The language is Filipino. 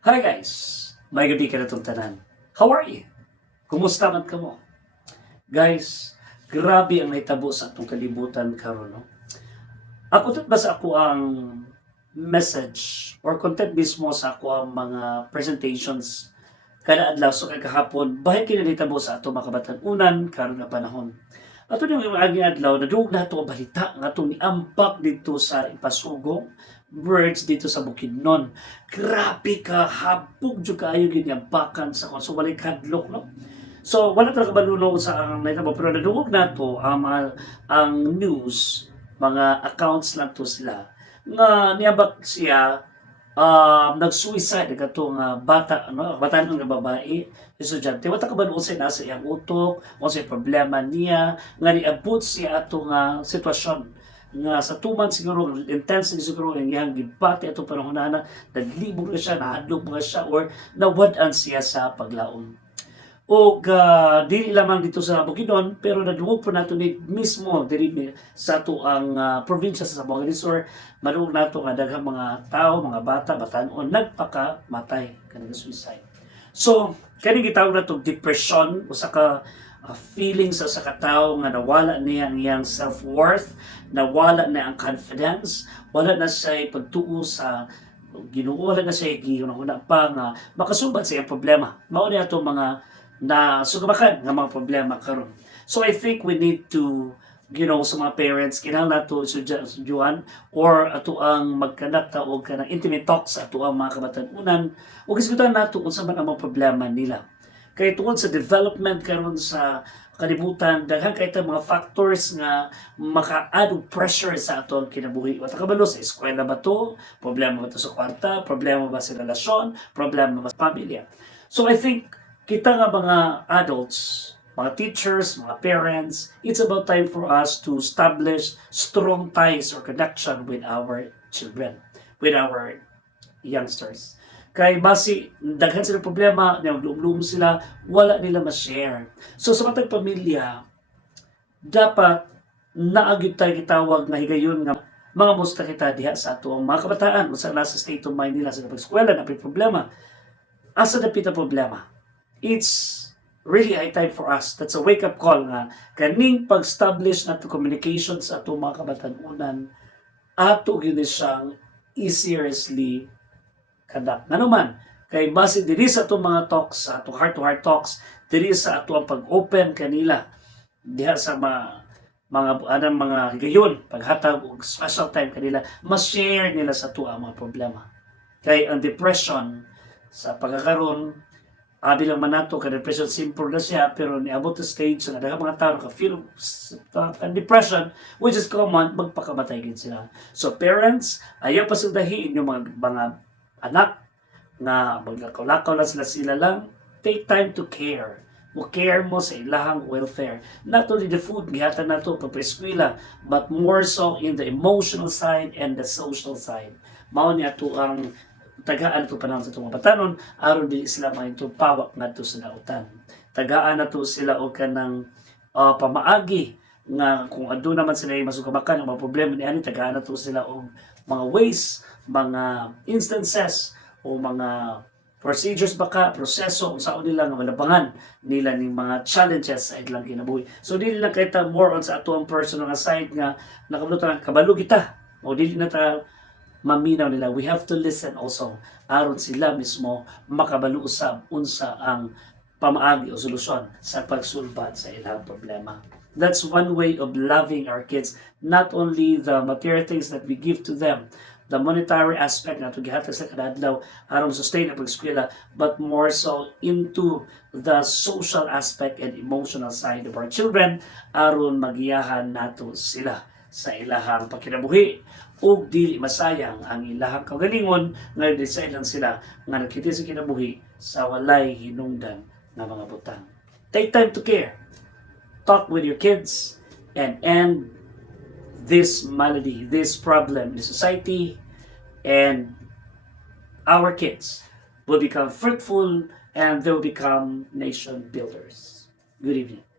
Hi guys! May gabi ka na itong tanan. How are you? Kumusta man ka mo? Guys, grabe ang naitabo sa atong kalibutan karon, no? Ako ito ba sa ako ang message or content mismo sa ako ang mga presentations kada adlaw so kay kahapon bahay kinahitabo sa ato mga kabatan-unan karon nga panahon. Ato yung aging adlaw nadungog na ang balita nga atong niampak dito sa Ipasugong birds dito sa Bukidnon. Grabe ka habog jud kaayo giniampakan sa kon so walay kadlok, no. So wala talaga balunong sa ang nahitabo pero nadungog na to ang news, mga accounts lang to sila nga niabak siya nag-suicide katong bata, ano, bata nga babae, estudyante. Wata ka ba noon sa nasa iyang utok, o sa problema niya, nga niabot siya ato nga sitwasyon nga sa 2 months siguro intense siguro ang iyang gibati atong panahon na naglibog na siya, nahadlok na siya or nawad-an siya sa paglaom. O dili lamang dito sa Bukidnon pero nadungog po nato ni mismo diri sa ato ang probinsya sa Zamboanga del Sur. Madungog nato nga daghang mga tao, mga bata, batan-on nagpakamatay kanang suicide. So kani gitawag nato depression usa ka feelings sa usa ka tawo nga nawala niya ang iyang self-worth, nawala na ang confidence, wala na siya pagtuo sa Ginoo, wala na siya gihunahuna pa nga makasubad sa iyang problema. Mao ni ato mga na sugabakan nga mga problema karon. So I think we need to, sa mga parents, kinahanglan nato sudyuan or ato ang magkanakta og kanang intimate talks sa ato ang mga kabatan-unan ug isgutan nato unsa man ang mga problema nila. Kay tungod sa development karon sa kalibutan, daghan kay ta mga factors nga maka-add og pressure sa ato ang kinabuhi. Wata kabalo sa eskwela ba to? Problema ba to sa kwarta? Problema ba sa relasyon? Problema ba sa pamilya? So I think kita nga mga adults, mga teachers, mga parents, it's about time for us to establish strong ties or connection with our children, with our youngsters. Kay basi daghan sila problema, nagluom sila, wala nila ma-share. So sa matag pamilya, dapat naagid tayo gitawag nga higayon nga mga musta kita diha sa ato ang mga kabataan sa nasa state of mind nila sa pag-eskwela na problema. Asa dapit ang problema? It's really high time for us. That's a wake-up call nga kaning pag-establish nato communication sa ato mga kabatan-unan ato gyud siyang i-seriously conduct. Nga naman, kay base diri sa ato mga talks, sa ato heart-to-heart talks, diri sa ato ang pag-open kanila diha sa mga higayon, paghatag og special time kanila, mas-share nila sa ato ang mga problema. Kay ang depression sa pagkakaroon bilang manato ka depression simple na siya pero niabot sa stage na daghang mga tao ka-feel depression which is common, magpakamatay gid sila. So parents, ayaw pasundahin yung mga anak nga maglakaw-lakaw lang sila lang. Take time to care. Mo care mo sa ilahang welfare. Not only the food gihatan nato pag-eskwela but more so in the emotional side and the social side. Mao ni ato ang tagaan to panahon sa itong batanon aron dili sila mahintong pawak ngadto sa nautan. Tagaan nato sila og kanang pamaagi nga kung adto naman sila masugabakan ang mga problema niani, tagaan nato sila og mga ways, mga instances o mga procedures baka proseso unsaon nila nga malabangan nila ning mga challenges sa ilang kinabuhi. So dili lang kay ta more on sa ato ang personal side nga nakabutan kabalo kita o dili na ta maminaw nila. We have to listen also aron sila mismo makabalo usab unsa ang pamaagi o solusyon sa pagsulbad sa ilang problema. That's one way of loving our kids. Not only the material things that we give to them, the monetary aspect na ito gihatag sa kadadlaw aron sustain ang pag-eskwela, but more so into the social aspect and emotional side of our children aron magiyahan nato sila sa ilahang pagkinabuhi ug dili masayang ang ilahang kaugalingon nga decide lang sila nga nagkiti sa kinabuhi sa walay hinungdan nga mga butang. Take time to care. Talk with your kids and end this malady, this problem in society, and our kids will become fruitful and they will become nation builders. Good evening.